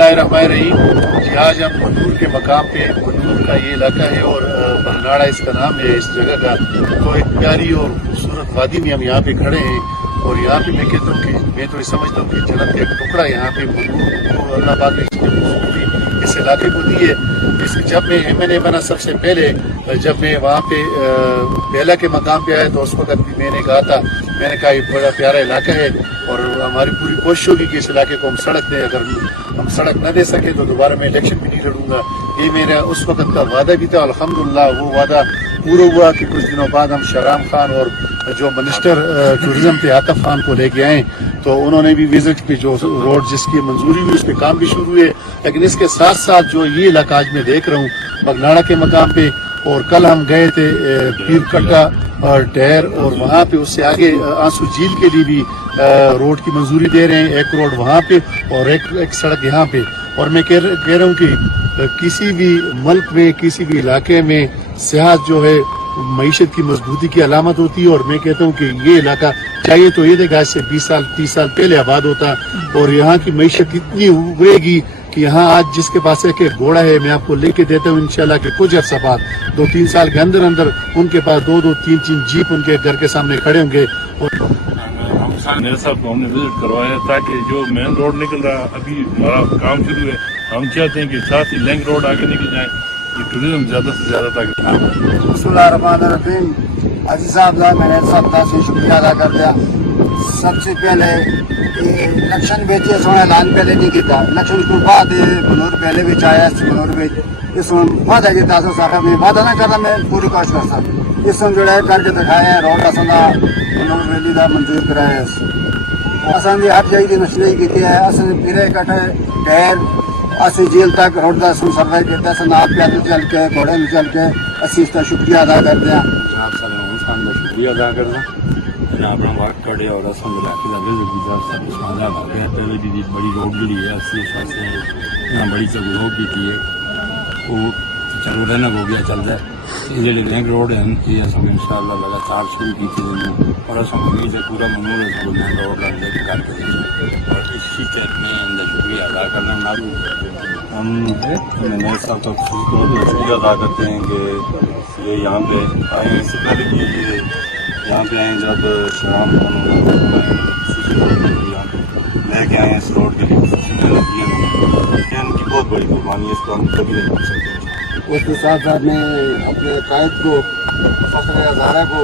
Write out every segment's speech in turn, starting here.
रहीम। जी आज हम मनूर के मकाम पे, मनूर का ये इलाका है और बरनाड़ा इसका नाम है इस जगह का। तो एक प्यारी और खूबसूरत वादी में हम यहाँ पे खड़े हैं और यहाँ पे मैं कहता हूँ कि मैं तो ये समझता हूँ कि जन्नत का एक टुकड़ा यहाँ पे मनूर को अल्लाह पाक ने इसकी खूबसूरती इस इलाके को दी है। जब मैंने बना सबसे पहले जब मैं वहाँ पे बेला के मकाम पे आया तो उस वक्त भी मैंने कहा था, मैंने कहा ये बड़ा प्यारा इलाका है और हमारी पूरी कोशिश होगी कि इस इलाके को हम सड़क दें। अगर हम सड़क न दे सके तो दोबारा मैं इलेक्शन भी नहीं लड़ूंगा। ये मेरा उस वक्त का वादा भी था। अल्हम्दुलिल्लाह वो वादा पूरा हुआ कि कुछ दिनों बाद हम शहराम खान और जो मिनिस्टर टूरिज्म थे आतिफ खान को लेके आए तो उन्होंने भी विजिट की, जो रोड जिसकी मंजूरी हुई उस पर काम भी शुरू हुए। लेकिन इसके साथ साथ जो ये इलाका आज मैं देख रहा हूँ बगनाड़ा के मकाम पे, और कल हम गए थे पीर कट्टा और टहर और वहाँ पे उससे आगे आंसू झील के लिए भी रोड की मंजूरी दे रहे हैं। एक रोड वहाँ पे और एक सड़क यहाँ पे। और मैं कह रहा हूँ कि किसी भी मुल्क में किसी भी इलाके में सियाहत जो है मईशत की मजबूती की अलामत होती है। और मैं कहता हूँ कि ये इलाका चाहिए तो ये देखा इससे 20 साल 30 साल पहले आबाद होता और यहाँ की मईशत इतनी उभरेगी कि यहाँ आज जिसके पास एक घोड़ा है, मैं आपको लेके देता हूँ इंशाल्लाह कि कुछ अर्सा बाद 2-3 साल के अंदर अंदर उनके पास 2-2 3-3 जीप उनके घर के सामने खड़े होंगे। मेरे साहब को हमने विजिट करवाया ताकि जो मेन रोड निकल रहा अभी हमारा काम शुरू है, हम चाहते हैं कि साथ ही लिंक रोड आगे निकल जाए, ये टूरिज्म ज़्यादा से ज़्यादा ताकि। बिस्मिल्लाहिर्रहमानिर्रहीम। अजीज साहब मैंने सब से शुक्रिया अदा कर दिया। सबसे पहले इलेक्शन में सोना ऐलान पहले नहीं किया, इलेक्शन के बाद मनूर पहले भी आया मनूर में इस वादा किया साहब ने वादा ना करना मैं पूरी कोशिश कर सकता इस जो है करके दिखाए रोड असना मनूर वैली का मंजूर कराया असन हर जगह की मसले की है। असन फिरे कटे टहर असी जेल तक रोड का सर्वे किया नाप पैदल चल के घोड़े में चल के असी इसका शुक्रिया अदा करते हैं। शुक्रिया अदा करना अपना वक्त कटे और असम इलाके का विजिट भी शानदार हो गया। पहले भी बड़ी रोड जी है अस्सी पासे यहाँ बड़ी सी रोड भी की है वो चलो रहना हो गया चलता है। ये जो लिंक रोड है ये असम इंशाअल्लाह लगातार शुरू की थी और असम उम्मीद है पूरा मनूर लिंक रोड लेके करके देंगे और इसी तहत में इनका शुक्रिया अदा करना ना हम मेरे साथ तो शुक्रिया अदा करते हैं कि ये यहाँ पे आए। इससे पहले कि ये यहाँ पे आए जब शराब लेके आए इस रोड के लिए इनकी बहुत बड़ी कुर्बानी है, इसको हम कभी नहीं भूल सकते। उसके साथ साथ में अपने कायद को फखरे हज़ारा को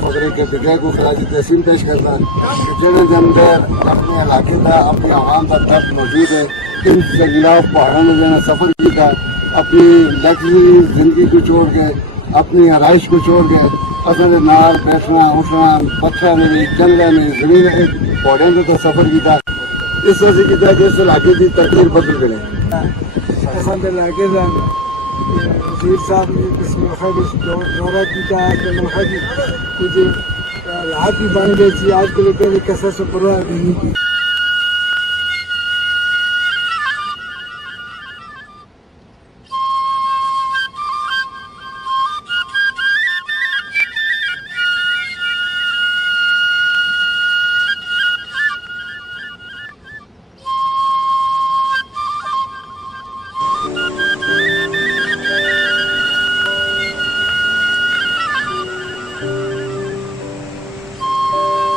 फखरे के फिक्र को खराज तहसीन पेश करता जिन्हें जमदेर अपने इलाके का अपने आवाम का दर्द मौजूद है। इन खिलाफ पहाड़ों में जो सफ़र किया अपनी लग्जरी ज़िंदगी को छोड़ के अपनी आरइश को छोड़ के असल नार बैठना उठना पत्थर में जंगल में जमीन एक पौधे में तो सफ़र किया इस वजह से किया कि इस इलाके की तकलीफ बदल गए असल इलाके वजीर साहब ने इस दौरा किया कि मुझे राहत भी बन गई थी आज के लिए कैसे से पूरा नहीं की।